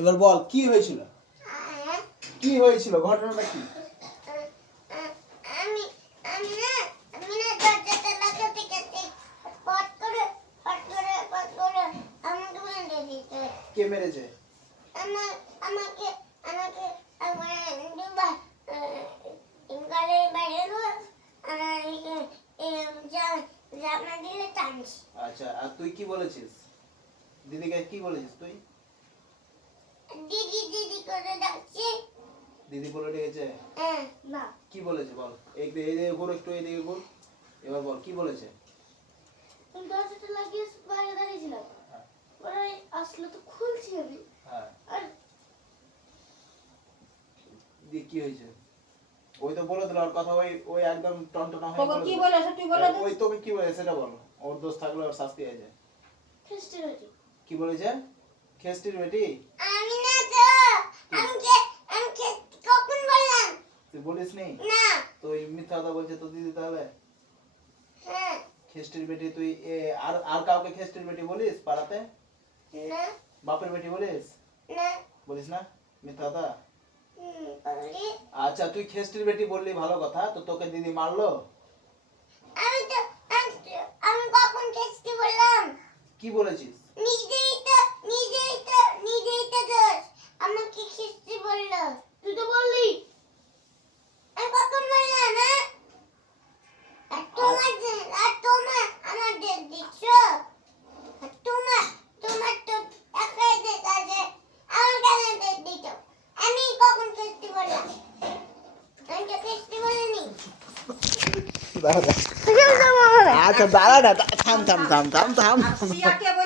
এবার বল কি হয়েছিল, কি হয়েছিল, ঘটনাটা কি? আমি আমি না দরজাটা লাগাতে গেছি, পট করে আমাকে মেরে দিয়েছে। কে মেরেছে? আমাকে আমাকে আমার দুবা গালে বাইরে জামা দিলে টানছি। আচ্ছা, আর তুই কি বলেছিস? দিদিকে কি বলেছিস তুই? দিদি দিদি করে ডাকছি। দিদি বলে ডেকেছে? হ্যাঁ। না, কি বলেছে বল? এইদিকে ঘুর, একটু এইদিকে ঘুর। এবার বল কি বলেছে? দরজাটা লাগিয়ে বাইরে দাঁড়িয়েছিলাম, ওরা আসলো তো খুলছি আমি। হ্যাঁ, আর দিয়ে কি হয়েছে? ওই তো বলে দিল, আর কথা ওই ওই একদম টনটনা হয়ে তোকে বলে কি দিল। বলেছে তুই বলে দে। ওই তোকে কি বলেছে সেটা বল, ওর দোষ থাকলে ওর শাস্তি হয়ে যায়। খ্রিস্টের বেটি। কি বলেছে? খেস্টির বেটি? আমি না তো, আমি কখন বললাম? তুই বলিস নি না। তো? ওই মিথ্যা কথা বলছে তো দিদি তাহলে? হ্যাঁ। খেস্টির বেটি তুই আর আর কাউকে খেস্টির বেটি বলিস পাড়াতে? না। বাপের বেটি বলিস? না। বলিস না মিথ্যা কথা? বলি। আচ্ছা, তুই খেস্টির বেটি বললি ভালো কথা, তো তোকে দিদি মারলো? আমি কখন খ্রিস্টি বললাম? কি বলেছিস? নিজেই তো দোষ। আমাকে খ্রিস্টি বললো। তুই তো বললি। আমি কখন বললাম? হ্যাঁ? আর তোমার আমাদের দিচ্ছ। আর তোমার তো একাই দেশ আছে, আমার কেন দেশ দিচ্ছ? আমি কখন খ্রিস্টি বললাম? আমি তো খ্রিস্টি বলিনি। আচ্ছা দাঁড়া না, থাম থাম থাম থাম থাম। সিয়াকে বলে